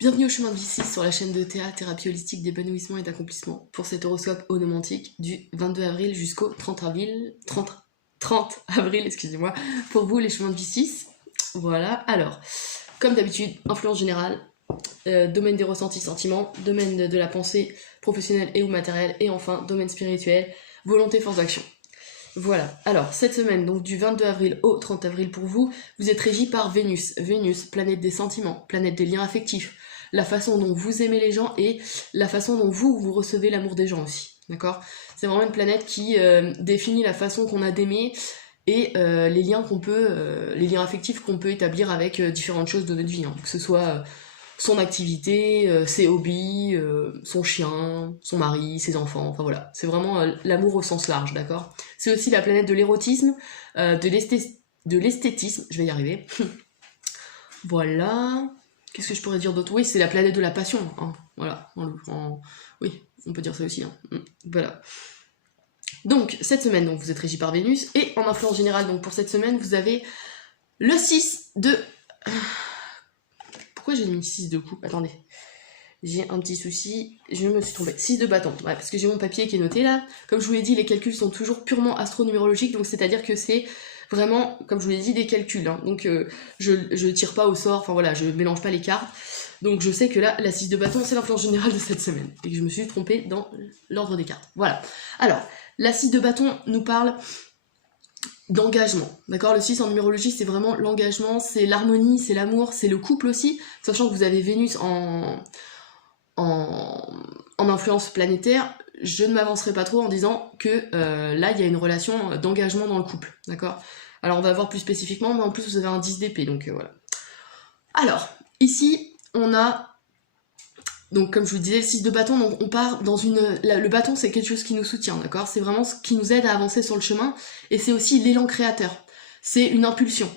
Bienvenue au chemin de V6 sur la chaîne de théâtre, thérapie holistique d'épanouissement et d'accomplissement pour cet horoscope onomantique du 22 avril jusqu'au 30 avril, 30 avril, excusez-moi, pour vous les chemins de V6. Voilà, alors, comme d'habitude, influence générale, domaine des ressentis sentiments, domaine de la pensée professionnelle et ou matérielle, et enfin, domaine spirituel, volonté, force d'action. Voilà, alors cette semaine, donc du 22 avril au 30 avril pour vous, vous êtes régi par Vénus. Vénus, planète des sentiments, planète des liens affectifs, la façon dont vous aimez les gens et la façon dont vous recevez l'amour des gens aussi, d'accord? C'est vraiment une planète qui définit la façon qu'on a d'aimer et les liens les liens affectifs qu'on peut établir avec différentes choses de notre vie, hein, que ce soit son activité, ses hobbies, son chien, son mari, ses enfants, enfin voilà. C'est vraiment l'amour au sens large, d'accord? C'est aussi la planète de l'érotisme, de l'esthétisme, je vais y arriver. Voilà. Qu'est-ce que je pourrais dire d'autre? Oui, c'est la planète de la passion, hein. Voilà. Oui, on peut dire ça aussi, hein. Voilà. Donc, cette semaine, donc, vous êtes régi par Vénus, et en influence générale, donc pour cette semaine, vous avez le 6 de... Pourquoi j'ai mis 6 de coupe? Attendez. J'ai un petit souci, je me suis trompée. 6 de bâton, ouais, parce que j'ai mon papier qui est noté là. Comme je vous l'ai dit, les calculs sont toujours purement astronumérologiques, donc c'est-à-dire que c'est vraiment, comme je vous l'ai dit, des calculs, hein. Donc je tire pas au sort, enfin voilà, je mélange pas les cartes. Donc je sais que là, la 6 de bâton, c'est l'influence générale de cette semaine, et que je me suis trompée dans l'ordre des cartes. Voilà. Alors, la 6 de bâton nous parle d'engagement, d'accord? Le 6 en numérologie, c'est vraiment l'engagement, c'est l'harmonie, c'est l'amour, c'est le couple aussi, sachant que vous avez Vénus en influence planétaire. Je ne m'avancerai pas trop en disant que là, il y a une relation d'engagement dans le couple, d'accord? Alors, on va voir plus spécifiquement, mais en plus, vous avez un 10 d'épée, donc voilà. Alors, ici, on a... Donc, comme je vous disais, le 6 de bâton, donc on part dans une... Le bâton, c'est quelque chose qui nous soutient, d'accord? C'est vraiment ce qui nous aide à avancer sur le chemin, et c'est aussi l'élan créateur. C'est une impulsion.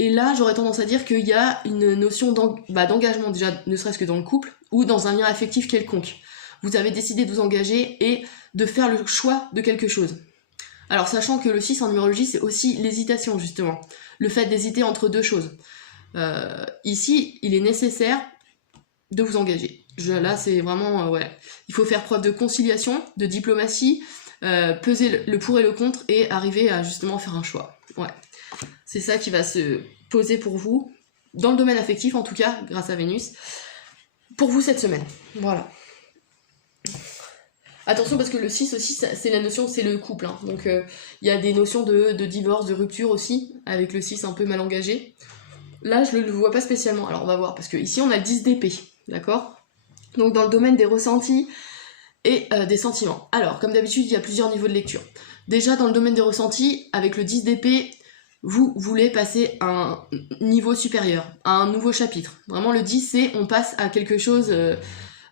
Et là, j'aurais tendance à dire qu'il y a une notion d'engagement, déjà, ne serait-ce que dans le couple, ou dans un lien affectif quelconque. Vous avez décidé de vous engager et de faire le choix de quelque chose. Alors, sachant que le 6 en numérologie, c'est aussi l'hésitation, justement. Le fait d'hésiter entre deux choses. Ici, il est nécessaire de vous engager. Là, c'est vraiment... ouais. Il faut faire preuve de conciliation, de diplomatie, peser le pour et le contre, et arriver à, justement, faire un choix. Ouais. C'est ça qui va se poser pour vous, dans le domaine affectif en tout cas, grâce à Vénus, pour vous cette semaine. Voilà. Attention parce que le 6 aussi, c'est la notion, c'est le couple, hein. Donc il y a des notions de divorce, de rupture aussi, avec le 6 un peu mal engagé. Là, je le vois pas spécialement. Alors on va voir, parce que ici on a le 10 d'épée, d'accord? Donc dans le domaine des ressentis et des sentiments. Alors, comme d'habitude, il y a plusieurs niveaux de lecture. Déjà, dans le domaine des ressentis, avec le 10 d'épée, vous voulez passer à un niveau supérieur, à un nouveau chapitre. Vraiment, le 10, c'est on passe à quelque chose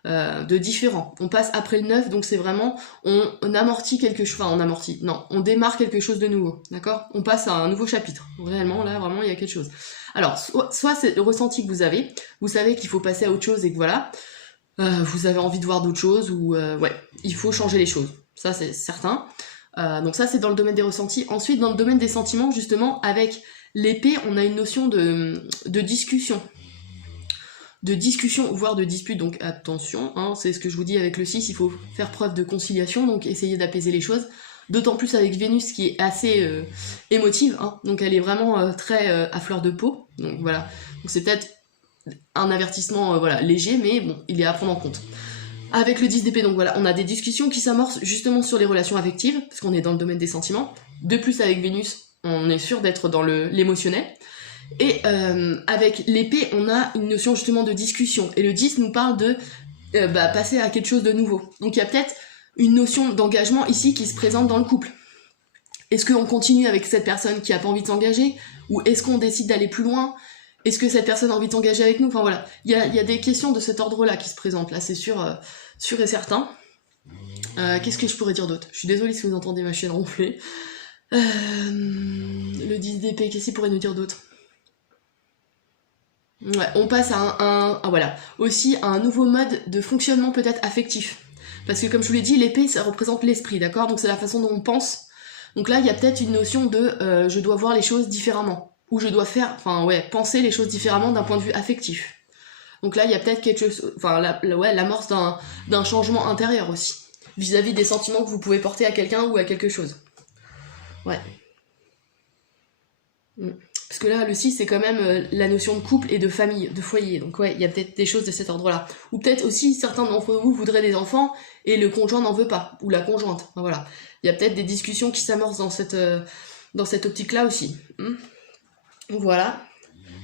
de différent. On passe après le 9, donc c'est vraiment, on amortit quelque chose, enfin on amortit, non, on démarre quelque chose de nouveau, d'accord? On passe à un nouveau chapitre. Réellement, là, vraiment, il y a quelque chose. Alors, soit c'est le ressenti que vous savez qu'il faut passer à autre chose et que voilà, vous avez envie de voir d'autres choses, ou ouais, il faut changer les choses. Ça, c'est certain. Donc ça, c'est dans le domaine des ressentis. Ensuite, dans le domaine des sentiments, justement, avec l'épée, on a une notion de discussion. De discussion, voire de dispute, donc attention, hein, c'est ce que je vous dis avec le 6, il faut faire preuve de conciliation, donc essayer d'apaiser les choses. D'autant plus avec Vénus, qui est assez émotive, hein, donc elle est vraiment très à fleur de peau. Donc voilà, donc c'est peut-être un avertissement voilà, léger, mais bon, il est à prendre en compte. Avec le 10 d'épée, donc voilà, on a des discussions qui s'amorcent justement sur les relations affectives, parce qu'on est dans le domaine des sentiments. De plus, avec Vénus, on est sûr d'être dans l'émotionnel. Et avec l'épée, on a une notion justement de discussion. Et le 10 nous parle de passer à quelque chose de nouveau. Donc il y a peut-être une notion d'engagement ici qui se présente dans le couple. Est-ce qu'on continue avec cette personne qui n'a pas envie de s'engager? Ou est-ce qu'on décide d'aller plus loin? Est-ce que cette personne a envie de s'engager avec nous? Enfin voilà, il y a des questions de cet ordre-là qui se présentent, là, c'est sûr, sûr et certain. Qu'est-ce que je pourrais dire d'autre? Je suis désolée si vous entendez ma chaîne ronfler. Le 10 d'épée, qu'est-ce qu'il pourrait nous dire d'autre? Ouais, on passe à voilà, aussi à un nouveau mode de fonctionnement peut-être affectif. Parce que comme je vous l'ai dit, l'épée, ça représente l'esprit, d'accord? Donc c'est la façon dont on pense. Donc là, il y a peut-être une notion de je dois voir les choses différemment. Ou je dois faire, enfin ouais, penser les choses différemment d'un point de vue affectif. Donc là, il y a peut-être quelque chose, enfin, ouais, l'amorce d'un changement intérieur aussi, vis-à-vis des sentiments que vous pouvez porter à quelqu'un ou à quelque chose. Ouais. Parce que là, le 6, c'est quand même la notion de couple et de famille, de foyer. Donc ouais, il y a peut-être des choses de cet ordre-là. Ou peut-être aussi, certains d'entre vous voudraient des enfants et le conjoint n'en veut pas, ou la conjointe. Enfin, voilà. Il y a peut-être des discussions qui s'amorcent dans cette optique-là aussi. Voilà.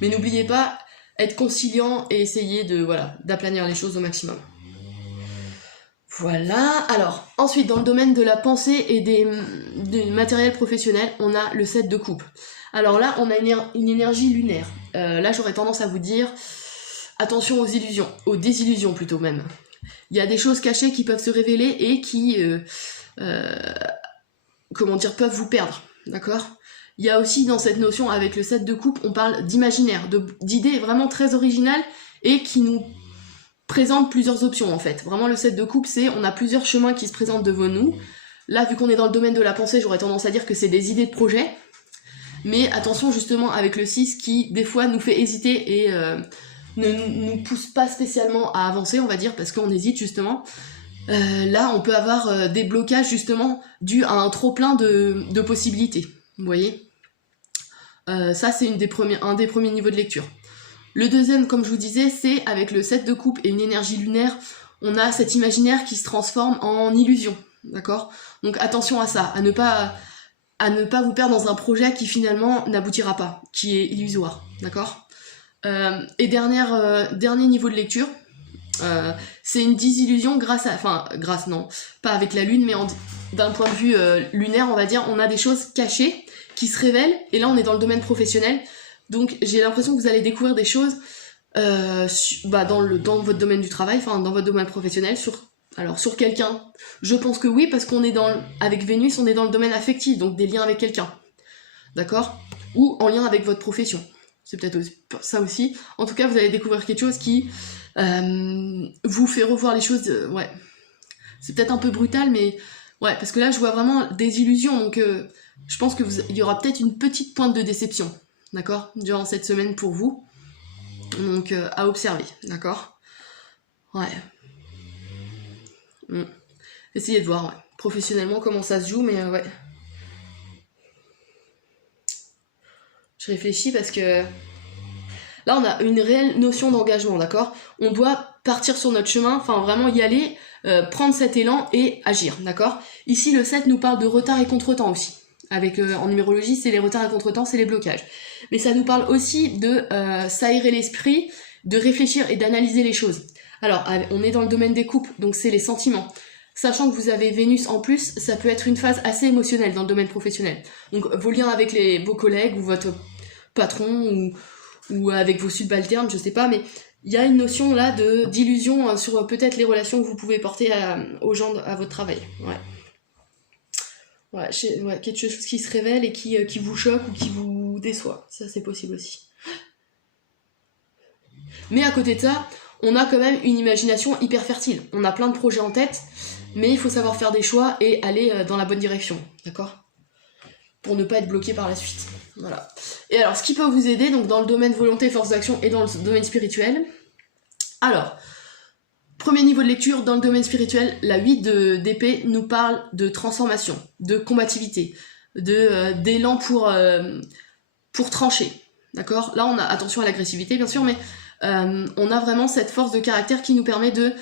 Mais n'oubliez pas, être conciliant et essayer d'aplanir les choses au maximum. Voilà, alors, ensuite, dans le domaine de la pensée et du matériel professionnel, on a le 7 de coupe. Alors là, on a une énergie lunaire. Là, j'aurais tendance à vous dire, attention aux illusions, aux désillusions plutôt même. Il y a des choses cachées qui peuvent se révéler et qui, peuvent vous perdre, d'accord ? Il y a aussi dans cette notion, avec le 7 de coupe, on parle d'imaginaire, d'idées vraiment très originales et qui nous présente plusieurs options en fait. Vraiment le 7 de coupe, c'est on a plusieurs chemins qui se présentent devant nous. Là, vu qu'on est dans le domaine de la pensée, j'aurais tendance à dire que c'est des idées de projet. Mais attention justement avec le 6 qui des fois nous fait hésiter et ne nous pousse pas spécialement à avancer, on va dire, parce qu'on hésite justement. Là, on peut avoir des blocages justement dus à un trop-plein de possibilités. Vous voyez, ça c'est un des premiers niveaux de lecture. Le deuxième, comme je vous disais, c'est avec le 7 de coupe et une énergie lunaire, on a cet imaginaire qui se transforme en illusion, d'accord ? Donc attention à ça, à ne pas vous perdre dans un projet qui finalement n'aboutira pas, qui est illusoire, d'accord ? Et dernier niveau de lecture, c'est une désillusion grâce, non, pas avec la lune, mais d'un point de vue lunaire, on va dire, on a des choses cachées qui se révèlent, et là on est dans le domaine professionnel. Donc j'ai l'impression que vous allez découvrir des choses dans votre domaine du travail, enfin dans votre domaine professionnel, sur quelqu'un. Je pense que oui, parce qu'on est avec Vénus, on est dans le domaine affectif, donc des liens avec quelqu'un. D'accord ? Ou en lien avec votre profession. C'est peut-être ça aussi. En tout cas, vous allez découvrir quelque chose qui vous fait revoir les choses. Ouais. C'est peut-être un peu brutal, mais ouais, parce que là je vois vraiment des illusions, donc je pense que il y aura peut-être une petite pointe de déception. D'accord, durant cette semaine pour vous. Donc, à observer, d'accord ? Ouais. Essayez de voir, ouais, professionnellement, comment ça se joue, mais ouais. Je réfléchis parce que... Là, on a une réelle notion d'engagement, d'accord ? On doit partir sur notre chemin, enfin, vraiment y aller, prendre cet élan et agir, d'accord ? Ici, le 7 nous parle de retard et contretemps aussi. En numérologie, c'est les retards et contretemps, c'est les blocages. Mais ça nous parle aussi de s'aérer l'esprit, de réfléchir et d'analyser les choses. Alors, on est dans le domaine des couples, donc c'est les sentiments. Sachant que vous avez Vénus en plus, ça peut être une phase assez émotionnelle dans le domaine professionnel. Donc vos liens avec vos collègues ou votre patron ou avec vos subalternes, je sais pas, mais il y a une notion là d'illusion sur peut-être les relations que vous pouvez porter aux gens à votre travail. Ouais. Ouais, quelque chose qui se révèle et qui vous choque ou qui vous déçoit. Ça, c'est possible aussi. Mais à côté de ça, on a quand même une imagination hyper fertile. On a plein de projets en tête, mais il faut savoir faire des choix et aller dans la bonne direction, d'accord ? Pour ne pas être bloqué par la suite. Voilà. Et alors, ce qui peut vous aider, donc dans le domaine volonté, force d'action et dans le domaine spirituel. Alors, premier niveau de lecture, dans le domaine spirituel, la 8 d'épée nous parle de transformation, de combativité, d'élan pour trancher, d'accord ? Là, on a attention à l'agressivité, bien sûr, mais on a vraiment cette force de caractère qui nous permet de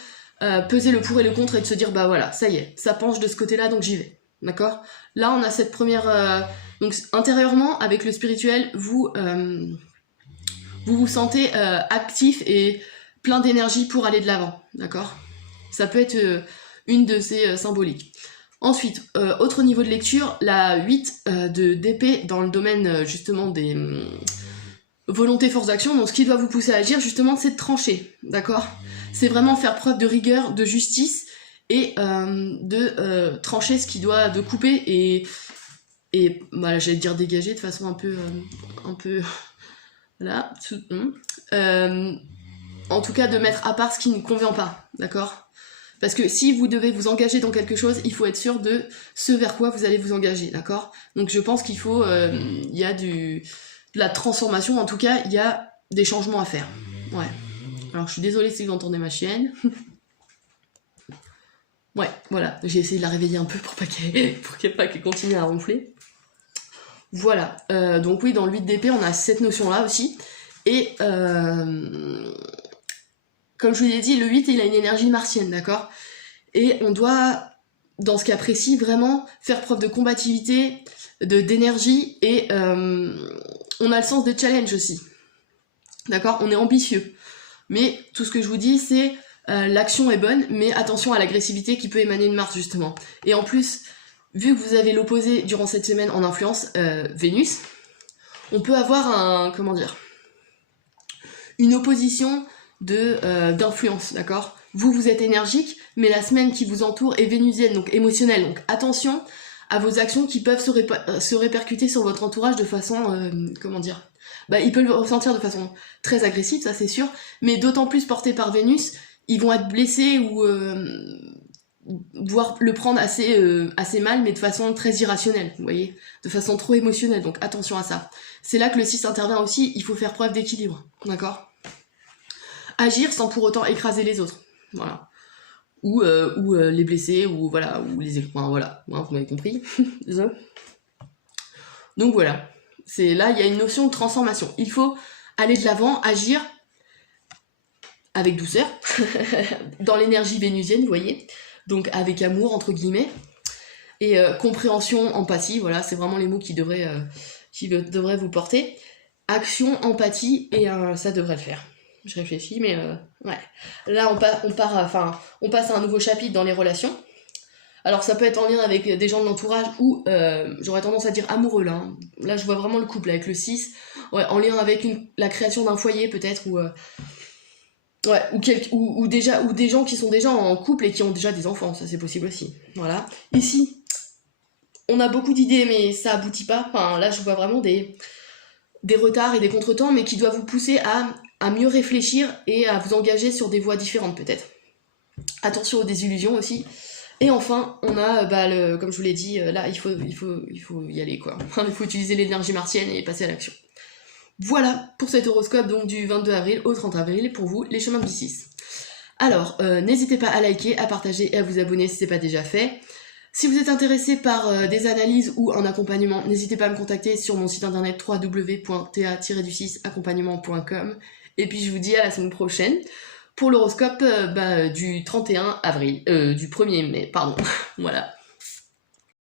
peser le pour et le contre et de se dire, bah voilà, ça y est, ça penche de ce côté-là, donc j'y vais, d'accord ? Là, on a cette première... donc, intérieurement, avec le spirituel, vous vous sentez actif et plein d'énergie pour aller de l'avant, d'accord ? Ça peut être une de ces symboliques. Ensuite, autre niveau de lecture, la 8 d'épée dans le domaine justement des volonté, force d'action. Donc ce qui doit vous pousser à agir justement, c'est de trancher, d'accord ? C'est vraiment faire preuve de rigueur, de justice et de trancher ce qui doit, de couper et voilà, j'allais dire dégager de façon un peu voilà, en tout cas de mettre à part ce qui ne convient pas, d'accord ? Parce que si vous devez vous engager dans quelque chose, il faut être sûr de ce vers quoi vous allez vous engager, d'accord ? Donc je pense qu'il faut, y a de la transformation, en tout cas il y a des changements à faire, ouais. Alors je suis désolée si vous entendez ma chienne. Ouais, voilà, j'ai essayé de la réveiller un peu pour qu'elle continue à ronfler. Voilà, donc oui, dans le 8 d'épée, on a cette notion-là aussi. Et comme je vous l'ai dit, le 8, il a une énergie martienne, d'accord? Et on doit, dans ce cas précis, vraiment faire preuve de combativité, d'énergie, et on a le sens de challenge aussi. D'accord? On est ambitieux. Mais tout ce que je vous dis, c'est l'action est bonne, mais attention à l'agressivité qui peut émaner de Mars, justement. Et en plus, vu que vous avez l'opposé durant cette semaine en influence, Vénus, on peut avoir une opposition d'influence, d'accord? Vous êtes énergique, mais la semaine qui vous entoure est vénusienne, donc émotionnelle. Donc attention à vos actions qui peuvent se répercuter sur votre entourage de façon, ils peuvent le ressentir de façon très agressive, ça c'est sûr, mais d'autant plus portés par Vénus, ils vont être blessés ou voire le prendre assez mal, mais de façon très irrationnelle, vous voyez, de façon trop émotionnelle, donc attention à ça. C'est là que le 6 intervient aussi, il faut faire preuve d'équilibre, d'accord? Agir sans pour autant écraser les autres, voilà. Ou les blesser, ou voilà, ou les écrans, voilà, hein, vous m'avez compris. Donc voilà, là il y a une notion de transformation. Il faut aller de l'avant, agir avec douceur, dans l'énergie vénusienne, vous voyez, donc avec amour, entre guillemets, et compréhension, empathie, voilà, c'est vraiment les mots qui devraient vous porter. Action, empathie, et ça devrait le faire. Je réfléchis, mais ouais. Là, on passe à un nouveau chapitre dans les relations. Alors, ça peut être en lien avec des gens de l'entourage ou, j'aurais tendance à dire amoureux, là. Hein. Là, je vois vraiment le couple avec le 6. Ouais, en lien avec la création d'un foyer, peut-être, ou... ouais, ou des gens qui sont déjà en couple et qui ont déjà des enfants, ça c'est possible aussi. Voilà. Ici, on a beaucoup d'idées, mais ça aboutit pas. Enfin, là, je vois vraiment des retards et des contretemps, mais qui doivent vous pousser à mieux réfléchir et à vous engager sur des voies différentes, peut-être. Attention aux désillusions aussi. Et enfin, on a, comme je vous l'ai dit, là, il faut y aller, quoi. Il faut utiliser l'énergie martienne et passer à l'action. Voilà pour cet horoscope donc du 22 avril au 30 avril pour vous, les chemins du 6. Alors, n'hésitez pas à liker, à partager et à vous abonner si ce n'est pas déjà fait. Si vous êtes intéressé par des analyses ou un accompagnement, n'hésitez pas à me contacter sur mon site internet www.ta-du6accompagnement.com. Et puis je vous dis à la semaine prochaine pour l'horoscope du 31 avril, du 1er mai, pardon. Voilà.